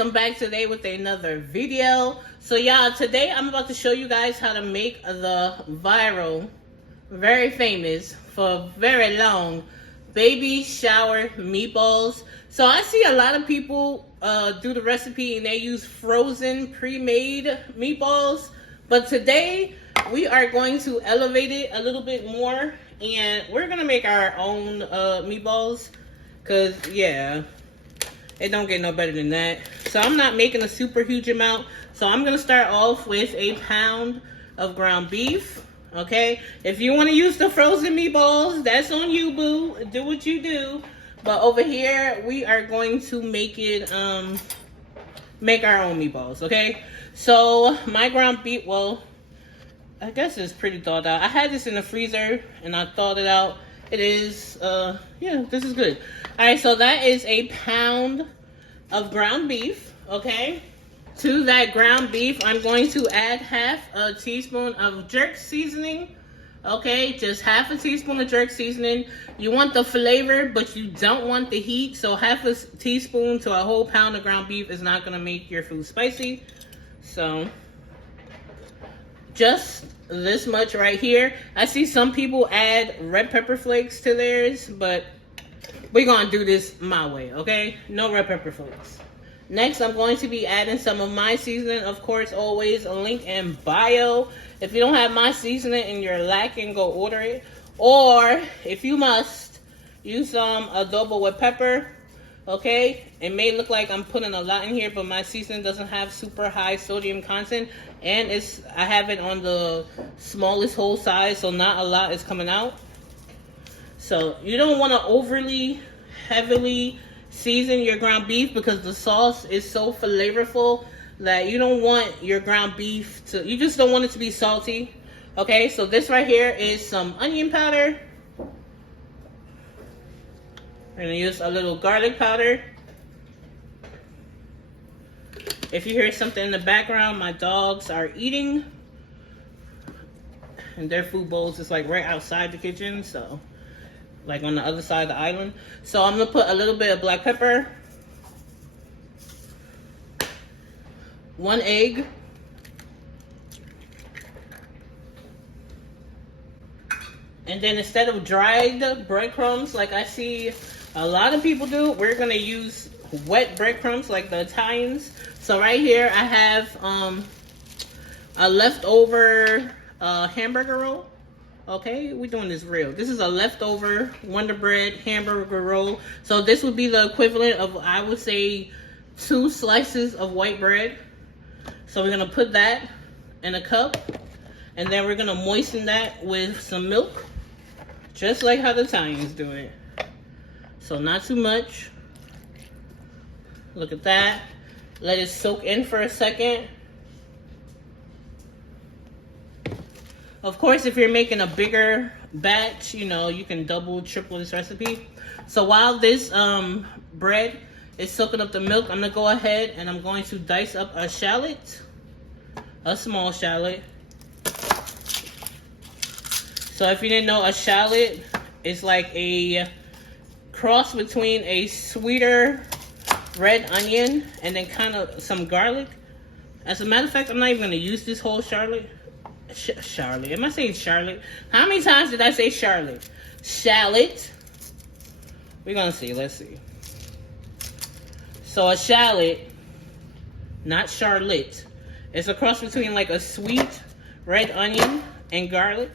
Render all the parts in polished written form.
I'm back today with another video. So y'all, today I'm about to show you guys how to make the viral, very famous for very long, baby shower meatballs. So I see a lot of people do the recipe and they use frozen pre-made meatballs, but today we are going to elevate it a little bit more and we're gonna make our own meatballs, because yeah, it don't get no better than that. So I'm not making a super huge amount. So I'm gonna start off with a pound of ground beef. Okay, if you want to use the frozen meatballs, that's on you, boo. Do what you do. But over here, we are going to make it, make our own meatballs. Okay, so my ground beef, well, I guess it's pretty thawed out. I had this in the freezer and I thawed it out. It is, yeah, this is good. All right, so that is a pound of ground beef, okay? To that ground beef, I'm going to add half a teaspoon of jerk seasoning, okay? Just half a teaspoon of jerk seasoning. You want the flavor, but you don't want the heat, so half a teaspoon to a whole pound of ground beef is not gonna make your food spicy. So, just this much right here. I see some people add red pepper flakes to theirs, but we're gonna do this my way, okay? No red pepper flakes. Next, I'm going to be adding some of my seasoning. Of course, always a link in bio. If you don't have my seasoning and you're lacking, go order it. Or, if you must, use some adobo with pepper, okay? It may look like I'm putting a lot in here, but my seasoning doesn't have super high sodium content. And I have it on the smallest whole size, so not a lot is coming out. So you don't want to overly heavily season your ground beef because the sauce is so flavorful that you don't want your ground beef to, you just don't want it to be salty. Okay, so this right here is some onion powder. We're gonna use a little garlic powder. If you hear something in the background, my dogs are eating and their food bowls is like right outside the kitchen, so like on the other side of the island. So I'm gonna put a little bit of black pepper, 1 egg, and then instead of dried breadcrumbs like I see a lot of people do, we're gonna use wet breadcrumbs like the Italians. So right here I have a leftover hamburger roll. Okay, we're doing this real. This is a leftover Wonder Bread hamburger roll. So this would be the equivalent of, I would say, 2 slices of white bread. So we're gonna put that in a cup, and then we're gonna moisten that with some milk, just like how the Italians do it. So not too much. Look at that. Let it soak in for a second. Of course, if you're making a bigger batch, you know, you can double, triple this recipe. So while this bread is soaking up the milk, I'm gonna go ahead and I'm going to dice up a shallot, a small shallot. So if you didn't know, a shallot is like a cross between a sweeter red onion and then kind of some garlic. As a matter of fact, I'm not even gonna use this whole shallot. Charlotte. Am I saying Charlotte? How many times did I say Charlotte? Shallot. We're gonna see. Let's see. So a shallot, not Charlotte. It's a cross between like a sweet red onion and garlic.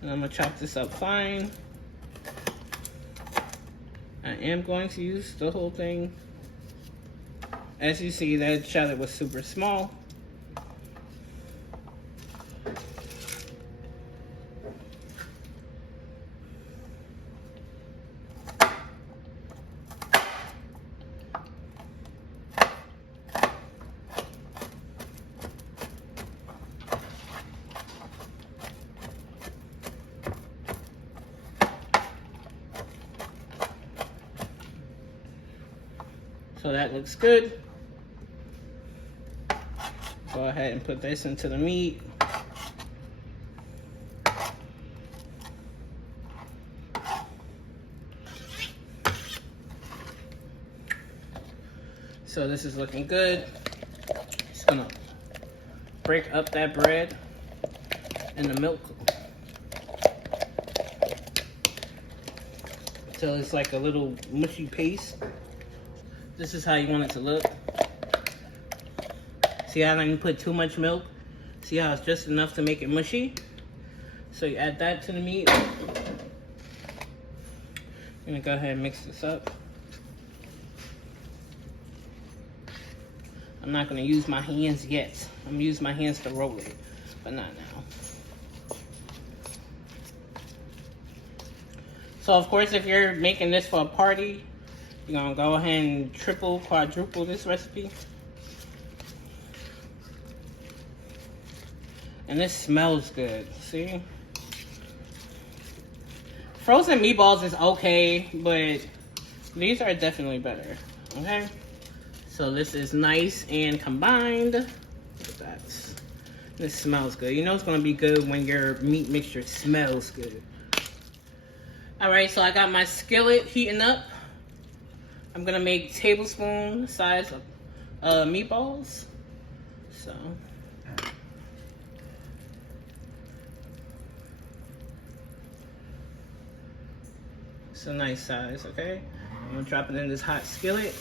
And I'm gonna chop this up fine. I am going to use the whole thing. As you see, that shallot was super small. So that looks good. Go ahead and put this into the meat. So this is looking good. Just gonna break up that bread in the milk until it's like a little mushy paste. This is how you want it to look. See how I didn't put too much milk? See how it's just enough to make it mushy? So you add that to the meat. I'm gonna go ahead and mix this up. I'm not gonna use my hands yet. I'm gonna use my hands to roll it, but not now. So of course, if you're making this for a party, you're gonna go ahead and triple, quadruple this recipe. And this smells good, see? Frozen meatballs is okay, but these are definitely better, okay? So this is nice and combined. Look at that. This smells good. You know it's gonna be good when your meat mixture smells good. All right, so I got my skillet heating up. I'm gonna make tablespoon size of meatballs. So. It's a nice size, okay? I'm gonna drop it in this hot skillet.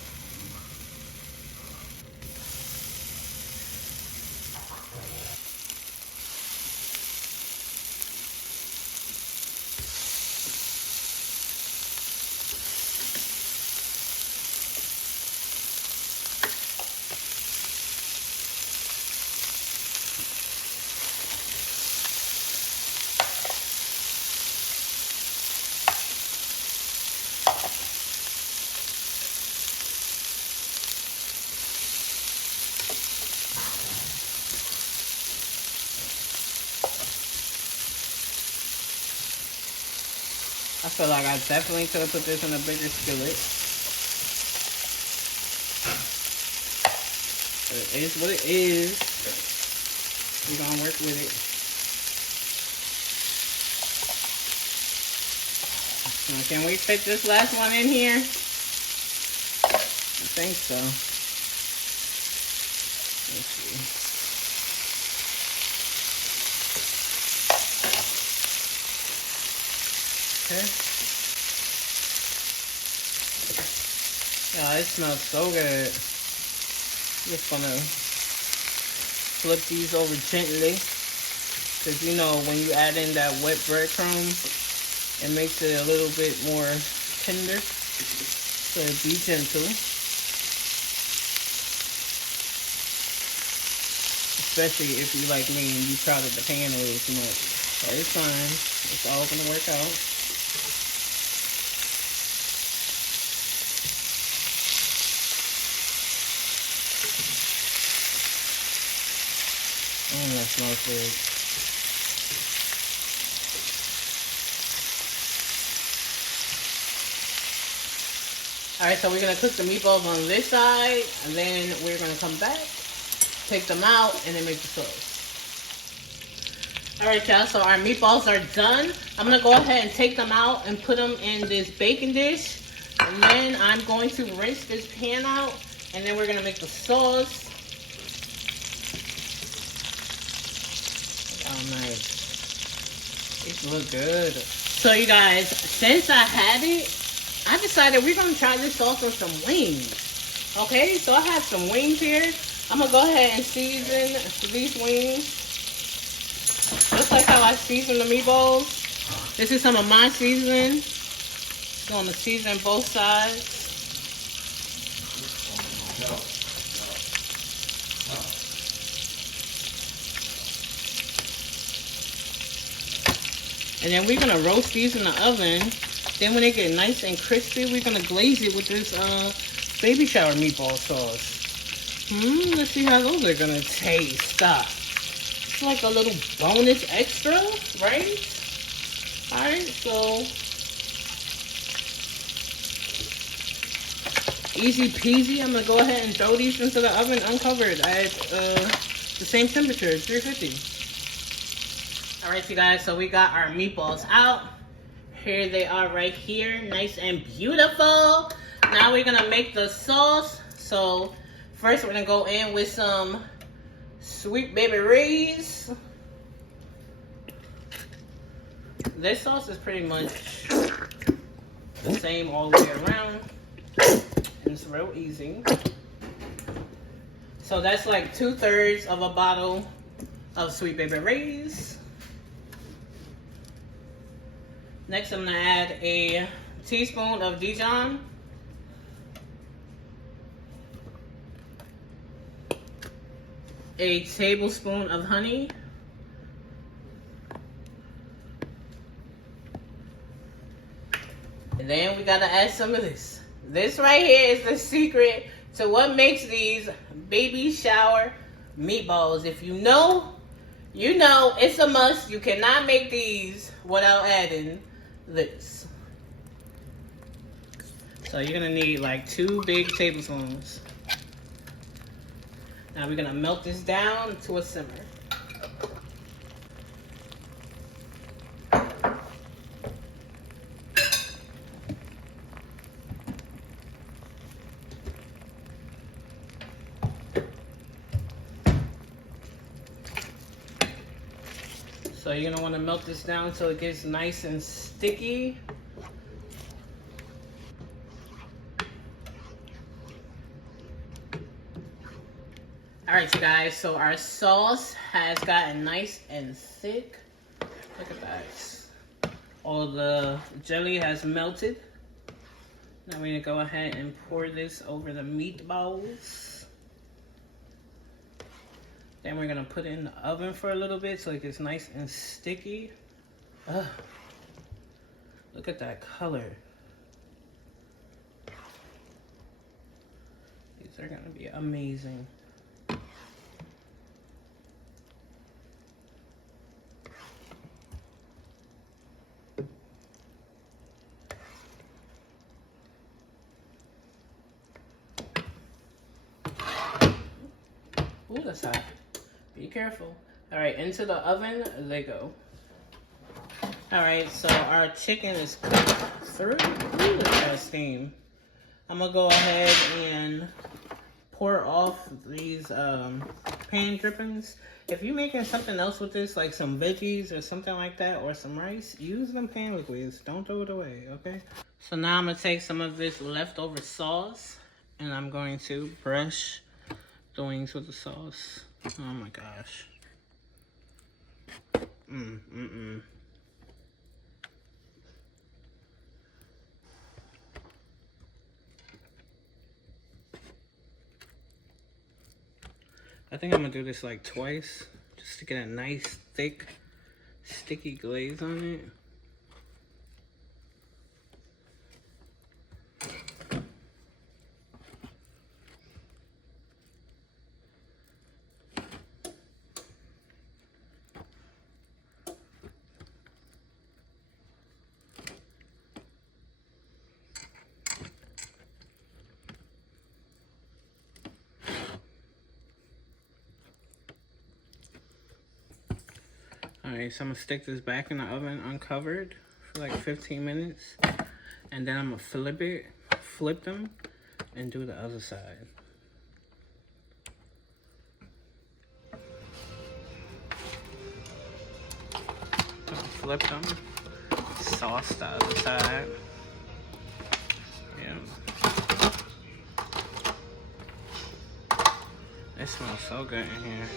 I feel like I definitely could have put this in a bigger skillet. But it is what it is. We're gonna work with it. Now, can we fit this last one in here? I think so. Let's see. Okay. Yeah, it smells so good. Just gonna flip these over gently, because you know when you add in that wet breadcrumb, it makes it a little bit more tender. So be gentle, especially if you like me and you crowded the pan way too much. But it's fine. It's all gonna work out. That smells good. Alright, so we're going to cook the meatballs on this side, and then we're going to come back, take them out, and then make the sauce. Alright, y'all, so our meatballs are done. I'm going to go ahead and take them out and put them in this baking dish. And then I'm going to rinse this pan out, and then we're going to make the sauce. Oh, nice. These look good. So, you guys, since I had it, I decided we're going to try this sauce on some wings. Okay, so I have some wings here. I'm going to go ahead and season these wings. Just like how I season the meatballs. This is some of my seasoning. Just going to season both sides. And then we're going to roast these in the oven. Then when they get nice and crispy, we're going to glaze it with this baby shower meatball sauce. Let's see how those are going to taste. It's like a little bonus extra, right? Alright, so easy peasy. I'm going to go ahead and throw these into the oven uncovered at the same temperature, 350. Alright, you guys, so we got our meatballs out. Here they are right here, nice and beautiful. Now we're gonna make the sauce. So First, we're gonna go in with some sweet baby rays. This sauce is pretty much the same all the way around, and it's real easy. So that's like 2/3 of a bottle of sweet baby rays. Next, I'm gonna add a teaspoon of Dijon. A tablespoon of honey. And then we gotta add some of this. This right here is the secret to what makes these baby shower meatballs. If you know, you know it's a must. You cannot make these without adding this. So you're gonna need like 2 big tablespoons. Now we're gonna melt this down to a simmer. So you're gonna wanna melt this down until it gets nice and sticky. Alright, you guys, so our sauce has gotten nice and thick. Look at that. All the jelly has melted. Now we're gonna go ahead and pour this over the meatballs. Then we're gonna put it in the oven for a little bit so it gets nice and sticky. Ugh. Look at that color. These are gonna be amazing. Ooh, that's hot. Be careful. All right, into the oven they go. All right, so our chicken is cooked through. Ooh, look at that steam. I'm gonna go ahead and pour off these pan drippings. If you're making something else with this, like some veggies or something like that, or some rice, use them pan liquids. Don't throw it away, okay? So now I'm gonna take some of this leftover sauce and I'm going to brush the wings with the sauce. Oh my gosh. I think I'm gonna do this like twice just to get a nice thick sticky glaze on it. Alright, so I'm gonna stick this back in the oven uncovered for like 15 minutes. And then I'm gonna flip them, and do the other side. Flip them, sauce the other side. Yeah. It smells so good in here.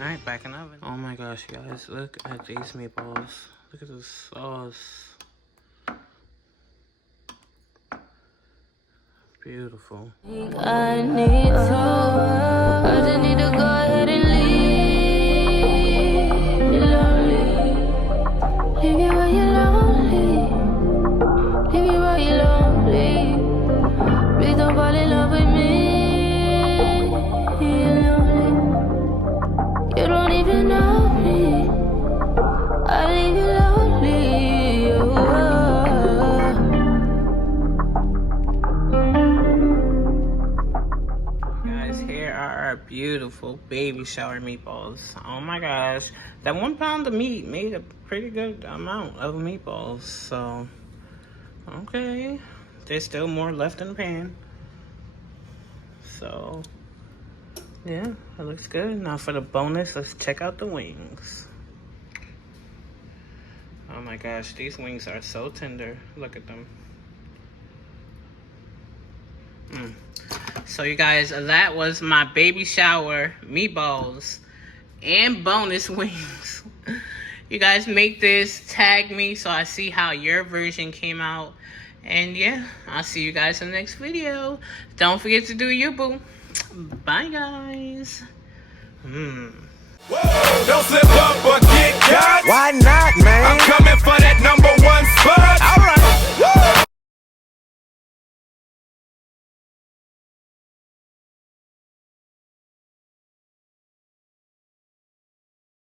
Alright, back in the oven. Oh my gosh, guys, look at these meatballs. Look at this sauce. Beautiful. I just need to go ahead and leave. You're lonely. Leave you where you're lonely. Leave you where you're lonely. Please don't fall in love with me. You don't even know me. beautiful baby shower meatballs. Oh my gosh. That 1 pound of meat made a pretty good amount of meatballs. So, okay. There's still more left in the pan. So, yeah, it looks good. Now for the bonus, let's check out the wings. Oh my gosh, these wings are so tender. Look at them. So you guys, that was my baby shower meatballs and bonus wings. You guys make this, tag me so I see how your version came out. And yeah, I'll see you guys in the next video. Don't forget to do your boo. Bye guys. Whoa, don't slip up or get caught. Why not, man? I'm coming for that #1 spot.